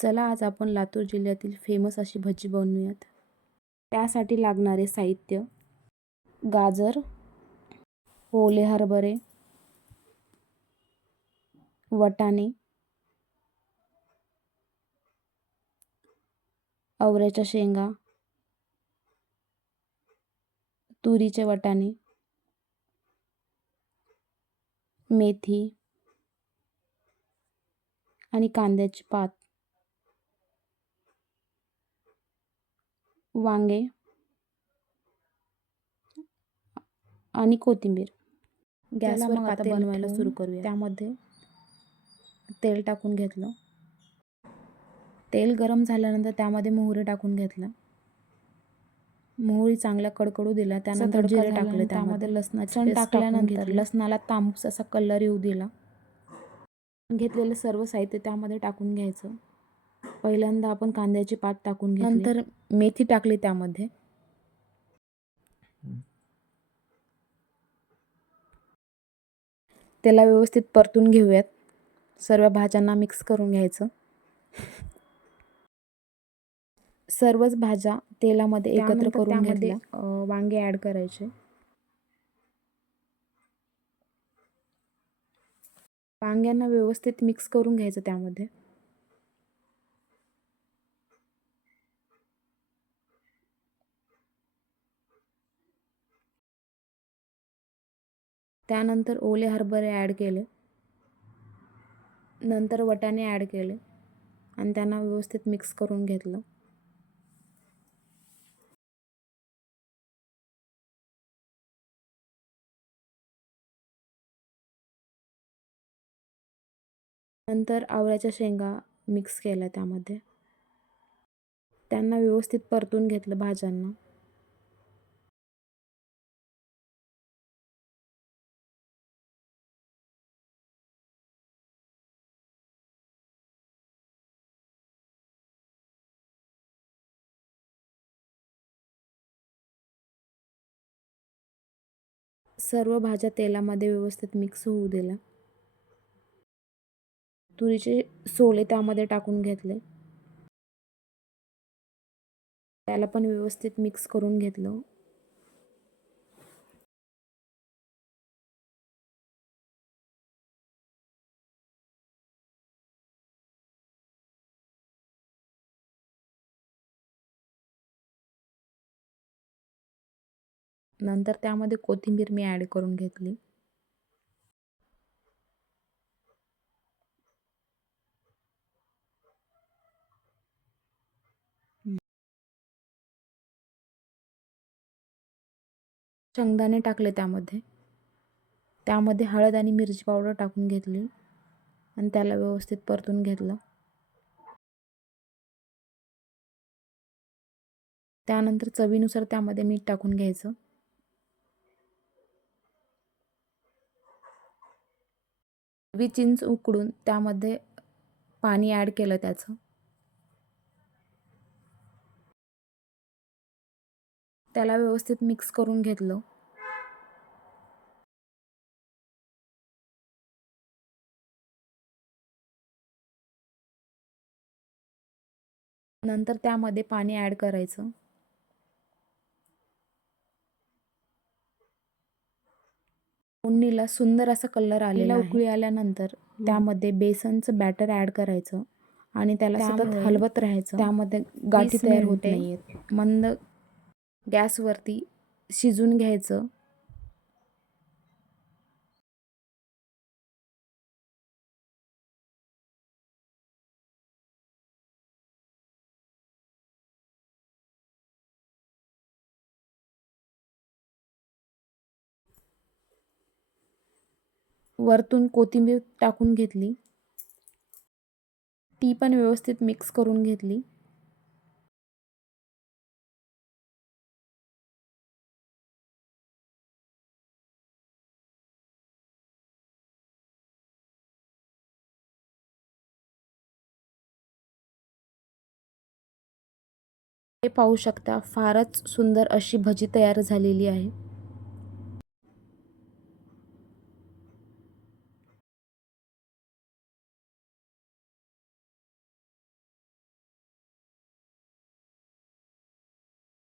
चला आज आपण लातूर जिल्ह्यातील फेमस अशी भजी बनवूयात. त्यासाठी लागणारे साहित्य: गाजर, ओले हरभरे, वाटाणे, आवळ्याच्या शेंगा, तुरीचे वाटाणे, मेथी आणि कांद्याची पात, वांगे आणि कोथिंबीर. गॅसवर मग आता बनवायला सुरू करूया. त्यामध्ये तेल टाकून घेतलं. तेल गरम झाल्यानंतर त्यामध्ये मोहरी टाकून घेतलं. मोहरी चांगला कडकडू दिला. त्यानंतर जिरे टाकले. त्यामध्ये लसणाची पेस्ट टाकल्यानंतर लसणाला तांबूस असा कलर येऊ दिला. घेतलेलं सर्व साहित्य त्यामध्ये टाकून घ्यायचं. पहिल्यांदा आपण कांद्याची पात टाकून घेतली. नंतर मेथी टाकली त्यामध्ये. त्याला व्यवस्थित परतून घेऊयात. सर्व भाज्यांना मिक्स करून घ्यायचं. सर्वच भाज्या तेलामध्ये एकत्र करून घेतल्या. वांगे ॲड करायचे. वांग्यांना व्यवस्थित मिक्स करून घ्यायचं त्यामध्ये. त्यानंतर ओले हरभरे ॲड केले. नंतर वाटाणे ॲड केले आणि त्यांना व्यवस्थित मिक्स करून घेतलं. नंतर आवळ्याच्या शेंगा मिक्स केल्या त्यामध्ये. त्यांना व्यवस्थित परतून घेतलं भाज्यांना. सर्व भाज्या तेलामध्ये व्यवस्थित मिक्स होऊ दिल्या. तुरीचे सोले त्यामध्ये टाकून घेतले. त्याला पण व्यवस्थित मिक्स करून घेतलं. नंतर त्यामध्ये कोथिंबीर मी ॲड करून घेतली. शेंगदाणे टाकले त्यामध्ये. त्यामध्ये हळद आणि मिरची पावडर टाकून घेतली आणि त्याला व्यवस्थित परतून घेतलं. त्यानंतर चवीनुसार त्यामध्ये मीठ टाकून घ्यायचं. चिंच उकडून त्यामध्ये पाणी ॲड केलं त्याचं. त्याला व्यवस्थित मिक्स करून घेतलं. नंतर त्यामध्ये पाणी ॲड करायचं. फोडणीला सुंदर असा कलर आलेला आहे. उकळी आल्यानंतर त्यामध्ये बेसनचं बॅटर ॲड करायचं आणि त्याला सतत हलवत राहायचं. त्यामध्ये गाठी तयार होत नाहीयेत. मंद गॅसवरती शिजून घ्यायचं. वरतून कोथिंबीर टाकून घेतली. ती पण व्यवस्थित मिक्स करून घेतली. हे पाहू शकता, फारच सुंदर अशी भजी तयार झालेली आहे.